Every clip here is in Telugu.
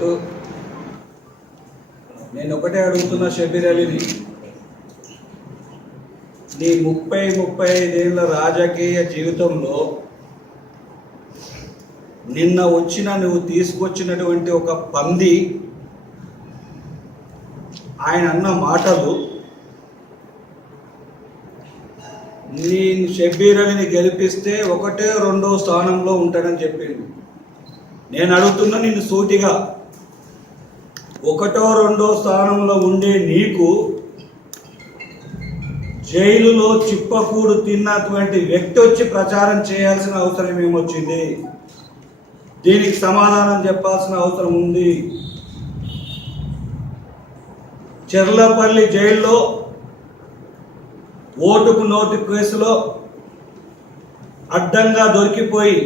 చెప్తూ నేను ఒకటే అడుగుతున్న షబీర్ అలీని నీ ముప్పై ముప్పై ఐదేళ్ళ రాజకీయ జీవితంలో నిన్న వచ్చిన నువ్వు తీసుకొచ్చినటువంటి ఒక పంది ఆయన అన్న మాటలు నేను షబ్బీర్ అలీని గెలిపిస్తే ఒకటే రెండో స్థానంలో ఉంటాడని చెప్పింది నేను అడుగుతున్నా నిన్ను సూటిగా ఒకటో రెండో స్థానంలో ఉండే నీకు జైలులో చిప్పకూడు తిన్నటువంటి వ్యక్తి వచ్చి ప్రచారం చేయాల్సిన అవసరం ఏమొచ్చింది? దీనికి సమాధానం చెప్పాల్సిన అవసరం ఉంది. చెర్లపల్లి జైల్లో ఓటుకు నోటు కేసులో అడ్డంగా దొరికిపోయి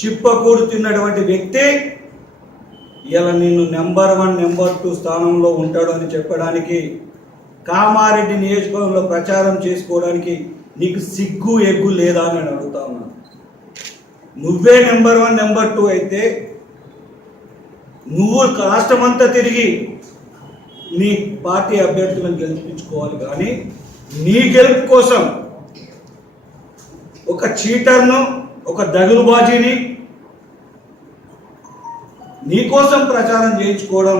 చిప్పకూడు తిన్నటువంటి వ్యక్తి ఇలా నిన్ను నెంబర్ వన్ నెంబర్ టూ స్థానంలో ఉంటాడు అని చెప్పడానికి కామారెడ్డి నియోజకవర్గంలో ప్రచారం చేసుకోవడానికి నీకు సిగ్గు ఎగ్గు లేదా అని నేను అడుగుతా ఉన్నాను నువ్వే నెంబర్ వన్ నెంబర్ టూ అయితే నువ్వు రాష్ట్రమంతా తిరిగి నీ పార్టీ అభ్యర్థులను గెలిపించుకోవాలి. కానీ నీ గెలుపు కోసం ఒక చీటర్ను ఒక దగులుబాజీని నీకోసం ప్రచారం చేయించుకోవడం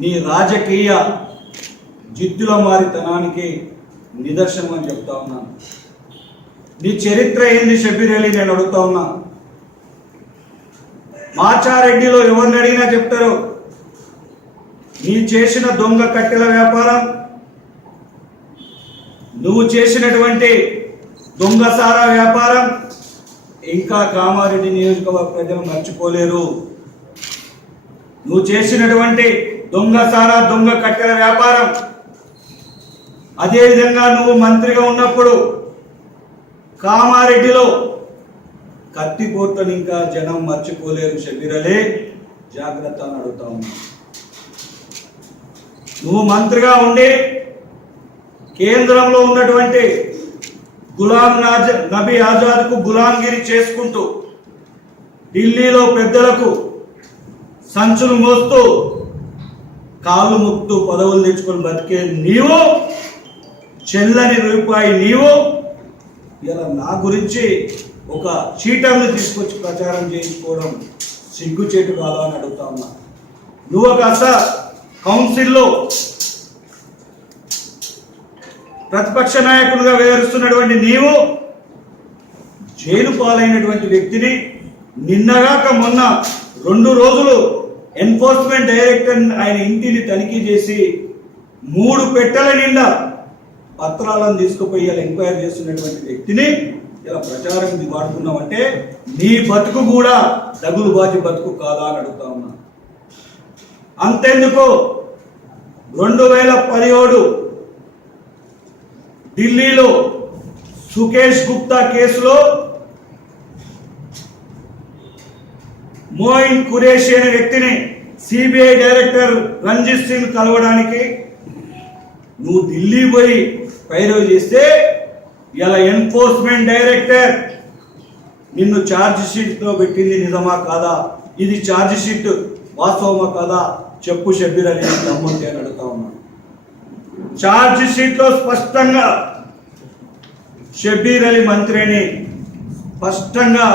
నీ రాజకీయ జిద్దుల మారితనానికి నిదర్శనం అని చెప్తా ఉన్నాను నీ చరిత్ర ఏంది షబీర్ అలీ నేను అడుగుతా ఉన్నా. మాచారెడ్డిలో ఎవరిని అడిగినా చెప్తారు. నీ చేసిన దొంగ కట్టెల వ్యాపారం నువ్వు చేసినటువంటి దొంగ సారా వ్యాపారం ఇంకా కామారెడ్డి నియోజకవర్గ ప్రజలు మర్చిపోలేరు. నువ్వు చేసినటువంటి దొంగ సారా దొంగ కట్టెల వ్యాపారం. అదేవిధంగా నువ్వు మంత్రిగా ఉన్నప్పుడు కామారెడ్డిలో కత్తిపోట్లను ఇంకా జనం మర్చిపోలేరు షబీరలే జాగ్రత్త అని అడుగుతా ఉన్నా. నువ్వు మంత్రిగా ఉండి కేంద్రంలో ఉన్నటువంటి గులాం నాజ నబీ ఆజాద్కు గులాంగిరి చేసుకుంటూ ఢిల్లీలో పెద్దలకు సంచులు మోస్తూ కాళ్ళు ముక్తూ పదవులు తెచ్చుకొని బతికే నీవు చెల్లని రూపాయి నీవు ఇలా నా గురించి ఒక చీటర్ని తీసుకొచ్చి ప్రచారం చేయించుకోవడం సిగ్గుచేటు కాదా అని అడుగుతా ఉన్నా. నువ్వు కాస్త కౌన్సిల్లో ప్రతిపక్ష నాయకులుగా వివరిస్తున్నటువంటి నీవు జైలు పాలైనటువంటి వ్యక్తిని నిన్నగాక మొన్న రెండు రోజులు ఎన్ఫోర్స్మెంట్ డైరెక్టర్ ఆయన ఇంటిని తనిఖీ చేసి మూడు పెట్టెల నిండా పత్రాలను తీసుకుపోయి ఇలా ఎంక్వైరీ చేస్తున్నటువంటి వ్యక్తిని ఇలా ప్రచారం వాడుకున్నామంటే నీ బతుకు కూడా దగులు బాజి బతుకు కాదా అని అడుగుతా ఉన్నా. అంతెందుకు రెండు వేల పదిహేడు ఢిల్లీలో సుకేష్ గుప్తా కేసులో మోయిన్ కురేషి అనే వ్యక్తిని సిబిఐ డైరెక్టర్ రంజిత్ సింగ్ కలవడానికి నువ్వు ఢిల్లీ పోయి పైరవ్ చేస్తే ఇలా ఎన్ఫోర్స్మెంట్ డైరెక్టర్ నిన్ను ఛార్జ్ షీట్తో పెట్టింది నిజమా కాదా? ఇది ఛార్జ్ షీట్ వాస్తవమా కాదా? చెప్పు షబ్బీర్ అలీ నమ్మంతే అని అడుగుతా ఉన్నాను ఛార్జ్ షీట్లో స్పష్టంగా షబీర్ అలీ మంత్రిని స్పష్టంగా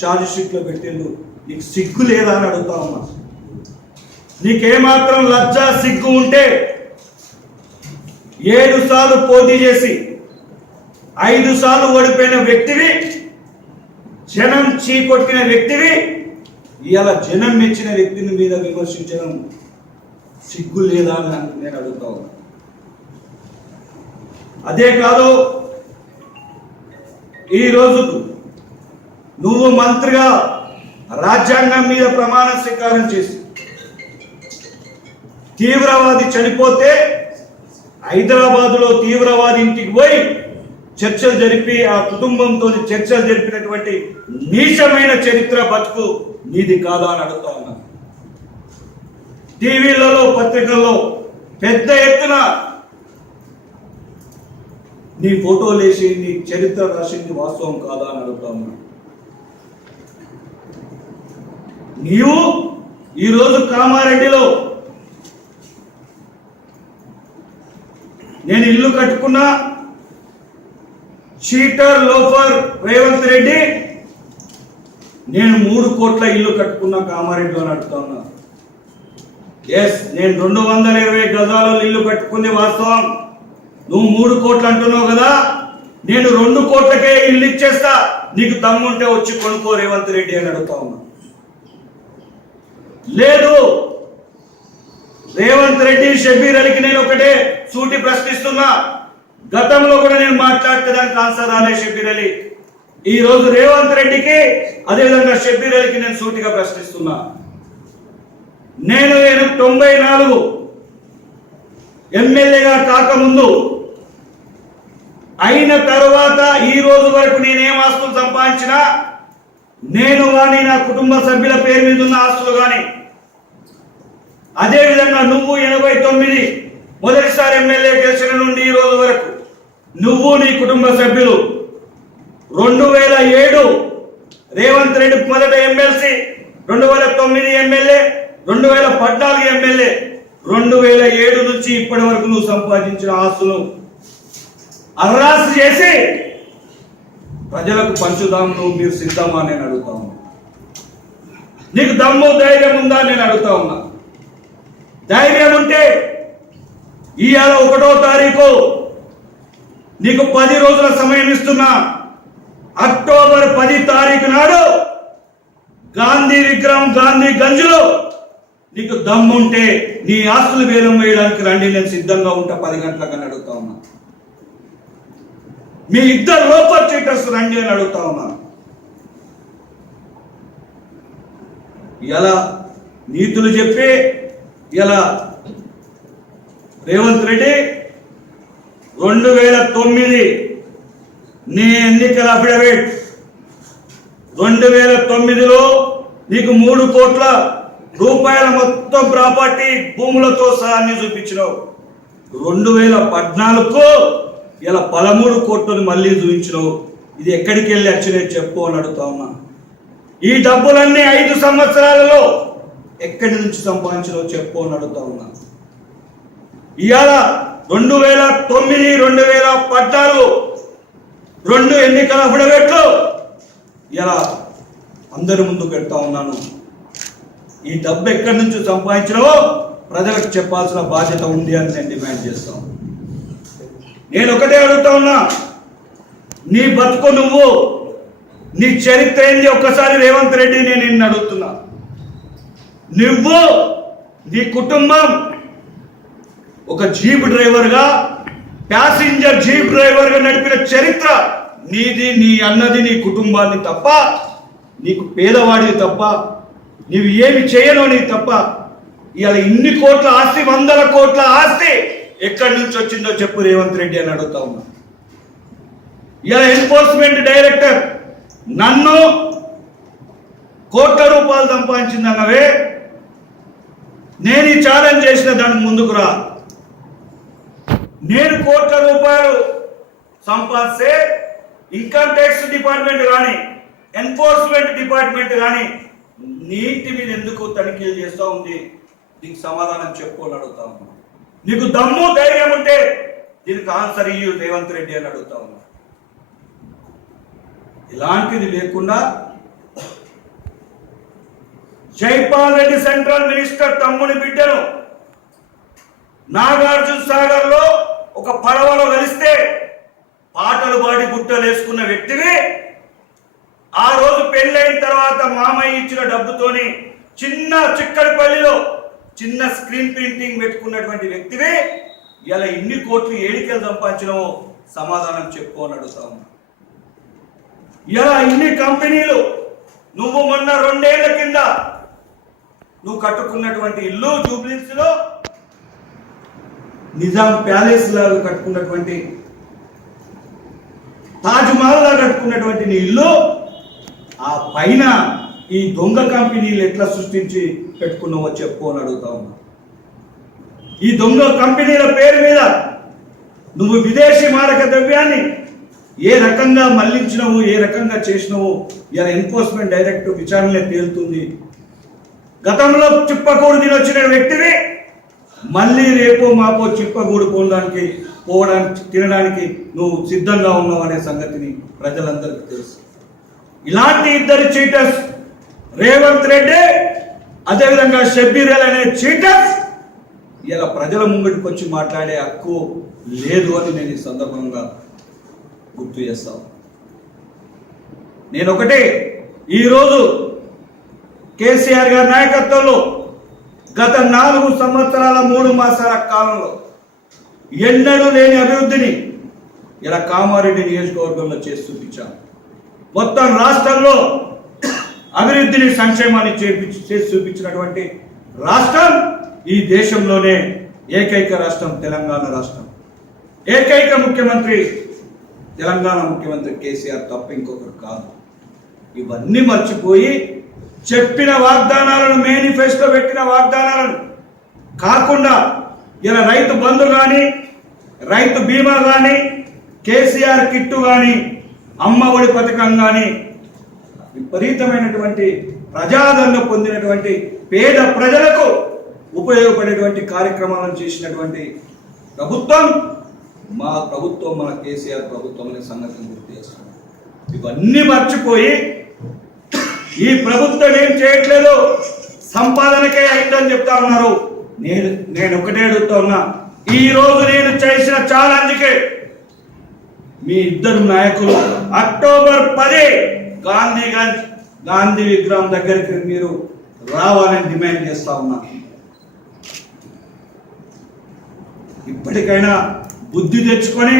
ఛార్జ్ షీట్లో పెట్టిండు. నీకు సిగ్గు లేదా అని అడుగుతా ఉన్నా. నీకేమాత్రం లజ్జ సిగ్గు ఉంటే ఏడు సార్లు పోటీ చేసి ఐదు సార్లు ఓడిపోయిన వ్యక్తివి జనం చీకొట్టిన వ్యక్తివి ఇవాళ జనం మెచ్చిన వ్యక్తిని మీద విమర్శించడం సిగ్గు లేదా అని నేను అడుగుతా అదే కాదు ఈ రోజు నువ్వు మంత్రిగా రాజ్యాంగం మీద ప్రమాణ స్వీకారం చేసి తీవ్రవాది చనిపోతే హైదరాబాదులో తీవ్రవాది ఇంటికి పోయి చర్చలు జరిపి ఆ కుటుంబంతో చర్చలు జరిపినటువంటి నీచమైన చరిత్ర బతుకు నీది కాదా అని అడుగుతా ఉన్నాను టీవీలలో పత్రికల్లో పెద్ద ఎత్తున నీ ఫోటోలు వేసి నీ చరిత్ర రాసింది వాస్తవం కాదా అని అడుగుతా ఉన్నాను నీవు ఈరోజు కామారెడ్డిలో నేను ఇల్లు కట్టుకున్నా చీటర్ లోఫర్ రేవంత్ రెడ్డి నేను మూడు కోట్ల ఇల్లు కట్టుకున్నా కామారెడ్డిలో అని అడుగుతా ఉన్నా. ఎస్ నేను రెండు వందల ఇరవై గజాలలో ఇల్లు కట్టుకుంది వాస్తవం. నువ్వు మూడు కోట్లు అంటున్నావు కదా నేను రెండు కోట్లకే ఇల్లు ఇచ్చేస్తా. నీకు దమ్ముంటే వచ్చి కొనుక్కో రేవంత్ రెడ్డి అని అడుగుతా ఉన్నా. లేదు. రేవంత్ రెడ్డి షబీర్ అలీకి నేను ఒకటే సూటి ప్రశ్నిస్తున్నా. గతంలో కూడా నేను మాట్లాడితే దానికి ఆన్సర్ రాలే షబీర్ అలీ. ఈ రోజు రేవంత్ రెడ్డికి అదేవిధంగా షబీర్ అలీకి నేను సూటిగా ప్రశ్నిస్తున్నా. నేను నేను తొంభై నాలుగు ఎమ్మెల్యేగా కాకముందు అయిన తర్వాత ఈ రోజు వరకు నేనేం ఆస్తులు సంపాదించినా నేను కానీ నా కుటుంబ సభ్యుల పేరు మీద ఉన్న ఆస్తులు కానీ అదే విధంగా నువ్వు ఎనభై తొమ్మిది మొదటిసారి ఎమ్మెల్యే గెలిచిన నుండి ఈ రోజు వరకు నువ్వు నీ కుటుంబ సభ్యులు రెండు వేల ఏడు రేవంత్ రెడ్డి మొదట ఎమ్మెల్సీ రెండు వేల తొమ్మిది ఎమ్మెల్యే రెండు వేల పద్నాలుగు ఎమ్మెల్యే రెండు వేల ఏడు నుంచి ఇప్పటి వరకు నువ్వు సంపాదించిన ఆస్తులు అర్రాసు చేసి ప్రజలకు పంచుదాం నువ్వు మీరు సిద్ధమా నేను అడుగుతా ఉన్నా. నీకు దమ్ము ధైర్యం ఉందా అని నేను అడుగుతా ఉన్నా. ధైర్యం ఉంటే ఇవాళ ఒకటో తారీఖు నీకు పది రోజుల సమయం ఇస్తున్నా. అక్టోబర్ పది తారీఖు నాడు గాంధీ విగ్రహం గాంధీ గంజ్లో నీకు దమ్ముంటే నీ ఆస్తులు వేలం వేయడానికి రండి నేను సిద్ధంగా ఉంటా పది గంటలకు అని అడుగుతా ఉన్నా. మీ ఇద్దరు లోపర్ చీటర్స్ రండి అని అడుగుతా ఉన్నా. ఎలా నీతులు చెప్పి ఇలా రేవంత్ రెడ్డి రెండు వేల తొమ్మిది నీ ఎన్నికల అఫిడవిట్. రెండు వేల తొమ్మిదిలో నీకు మూడు కోట్ల రూపాయల మొత్తం ప్రాపర్టీ భూములతో సహా అన్ని చూపించినావు. రెండు వేల పద్నాలుగుకు ఇలా పదమూడు కోట్లను మళ్ళీ చూపించినావు. ఇది ఎక్కడికి వెళ్ళి వచ్చినాయి చెప్పు అని అడుగుతా ఉన్నా. ఈ డబ్బులన్నీ ఐదు సంవత్సరాలలో ఎక్కడి నుంచి సంపాదించినో చెప్పు అని అడుగుతా ఉన్నా. ఇవాళ రెండు వేల తొమ్మిది రెండు వేల పద్నాలుగు రెండు ఎన్నికల అఫిడవిట్లు ఇలా అందరి ముందు పెడతా ఉన్నాను. ఈ డబ్బు ఎక్కడి నుంచి సంపాదించినవో ప్రజలకు చెప్పాల్సిన బాధ్యత ఉంది అని నేను డిమాండ్ చేస్తాను నేను ఒకటే అడుగుతా ఉన్నా నీ బతుకు నువ్వు నీ చరిత్ర ఏంది? ఒక్కసారి రేవంత్ రెడ్డి నేను నిన్ను అడుగుతున్నా. నువ్వు నీ కుటుంబం ఒక జీప్ డ్రైవర్గా ప్యాసింజర్ జీప్ డ్రైవర్గా నడిపిన చరిత్ర నీది నీ అన్నది నీ కుటుంబాన్ని తప్ప నీకు పేదవాడివి తప్ప నీవు ఏమి చేయను నీకు తప్ప ఇవాళ ఇన్ని కోట్ల ఆస్తి వందల కోట్ల ఆస్తి ఎక్కడి నుంచి వచ్చిందో చెప్పు రేవంత్ రెడ్డి అని అడుగుతా ఉన్నా. ఇలా ఎన్ఫోర్స్మెంట్ డైరెక్టర్ నన్ను కోట్ల రూపాయలు సంపాదించిందన్నవే నేను ఈ ఛాలెంజ్ చేసిన దానికి ముందుకు రా. నేను కోట్ల రూపాయలు సంపాదిస్తే ఇన్కమ్ ట్యాక్స్ డిపార్ట్మెంట్ కానీ ఎన్ఫోర్స్మెంట్ డిపార్ట్మెంట్ కానీ నీటి మీద ఎందుకు తనిఖీలు చేస్తూ ఉంది? దీనికి సమాధానం చెప్పు అని అడుగుతా ఉన్నా. నీకు దమ్ము ధైర్యం ఉంటే దీనికి ఆన్సర్ ఇయ్యు రేవంత్ రెడ్డి అని అడుగుతా ఉన్నా. ఇలాంటిది లేకుండా జైపాల్ రెడ్డి సెంట్రల్ మినిస్టర్ తమ్ముని బిడ్డను నాగార్జున సాగర్లో ఒక పడవలో కలిస్తే పాటలు పాడి గుట్టలు వేసుకున్న వ్యక్తివి. ఆ రోజు పెళ్ళైన తర్వాత మామయ్య ఇచ్చిన డబ్బుతోని చిన్న చిక్కడిపల్లిలో చిన్న స్క్రీన్ ప్రింటింగ్ పెట్టుకున్నటువంటి వ్యక్తివి. ఇలా ఇన్ని కోట్లు ఏడికలు సంపాదించినవో సమాధానం చెప్పు అని అడుగుతా ఉన్నా. ఇలా ఇన్ని కంపెనీలు నువ్వు మొన్న రెండేళ్ళ కింద నువ్వు కట్టుకున్నటువంటి ఇల్లు జూబ్లీస్లో నిజాం ప్యాలెస్ లాగా కట్టుకున్నటువంటి తాజ్మహల్ లాగా కట్టుకున్నటువంటి నీ ఇల్లు ఆ పైన ఈ దొంగ కంపెనీలు ఎట్లా సృష్టించి పెట్టుకున్నావో చెప్పు అని అడుగుతా ఉన్నా. ఈ దొంగ కంపెనీల పేరు మీద నువ్వు విదేశీ మారక ద్రవ్యాన్ని ఏ రకంగా మళ్ళించినవు ఏ రకంగా చేసినవు ఇలా ఎన్ఫోర్స్మెంట్ డైరెక్ట్ విచారణలో తేలుతుంది గతంలో చిప్పకూడు తినొచ్చిన వ్యక్తిని మళ్ళీ రేపో మాపో చిప్పకూడు పోవడానికి పోవడానికి తినడానికి నువ్వు సిద్ధంగా ఉన్నావు అనే సంగతిని ప్రజలందరికీ తెలుసు. ఇలాంటి ఇద్దరు చీటర్స్ రేవంత్ రెడ్డి అదేవిధంగా షబ్బీరల్ అనే చీటర్స్ ఇలా ప్రజల ముంగటికి వచ్చి మాట్లాడే హక్కు లేదు అని నేను ఈ సందర్భంగా గుర్తు చేస్తాను నేను ఒకటి ఈరోజు కేసీఆర్ గారి నాయకత్వంలో గత నాలుగు సంవత్సరాల మూడు మాసాల కాలంలో ఎన్నడూ లేని అభివృద్ధిని ఇలా కామారెడ్డి నియోజకవర్గంలో చేసి చూపించాం. మొత్తం రాష్ట్రంలో అభివృద్ధిని సంక్షేమాన్ని చేపించి చేసి చూపించినటువంటి రాష్ట్రం ఈ దేశంలోనే ఏకైక రాష్ట్రం తెలంగాణ రాష్ట్రం. ఏకైక ముఖ్యమంత్రి తెలంగాణ ముఖ్యమంత్రి కేసీఆర్ తప్ప ఇంకొకరు కాదు. ఇవన్నీ మర్చిపోయి చెప్పిన వాగ్దానాలను మేనిఫెస్టో పెట్టిన వాగ్దానాలను కాకుండా ఇలా రైతు బంధు కానీ రైతు బీమా కానీ కేసీఆర్ కిట్టు కానీ అమ్మ ఒడి పథకం కానీ విపరీతమైనటువంటి ప్రజాదరణ పొందినటువంటి పేద ప్రజలకు ఉపయోగపడేటువంటి కార్యక్రమాలను చేసినటువంటి ప్రభుత్వం మా ప్రభుత్వం మన కేసీఆర్ ప్రభుత్వం అనే సంగతిని గుర్తు చేస్తున్నాం ఇవన్నీ మర్చిపోయి ఈ ప్రభుత్వం ఏం చేయట్లేదు? సంపాదనకే అయిందని చెప్తా ఉన్నారు. నేను నేను ఒకటే అడుగుతా ఉన్నా. ఈ రోజు నేను చేసిన ఛాలెంజ్కి మీ ఇద్దరు నాయకులు అక్టోబర్ పది గాంధీగంజ్ గాంధీ విగ్రహం దగ్గరికి మీరు రావాలని డిమాండ్ చేస్తా ఉన్నా. ఇప్పటికైనా బుద్ధి తెచ్చుకొని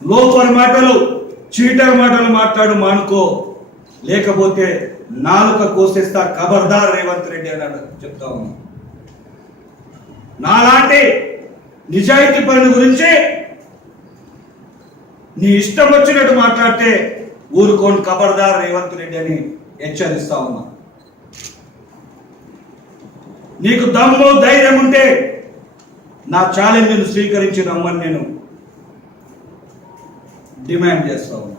లోపల మాటలు చీటర్ మాటలు మాట్లాడు మానుకో. లేకపోతే నాలుక కోసేస్తా ఖబర్దార్ రేవంత్ రెడ్డి అని చెప్తా ఉన్నా. నాలాంటి నిజాయితీ పనుల గురించి నీ ఇష్టం వచ్చినట్టు మాట్లాడితే ఊరుకోని ఖబర్దార్ రేవంత్ రెడ్డి అని హెచ్చరిస్తా ఉన్నా. నీకు దమ్ము ధైర్యం ఉంటే నా ఛాలెంజ్ను స్వీకరించి రమ్మని నేను డిమాండ్ చేస్తా ఉన్నా.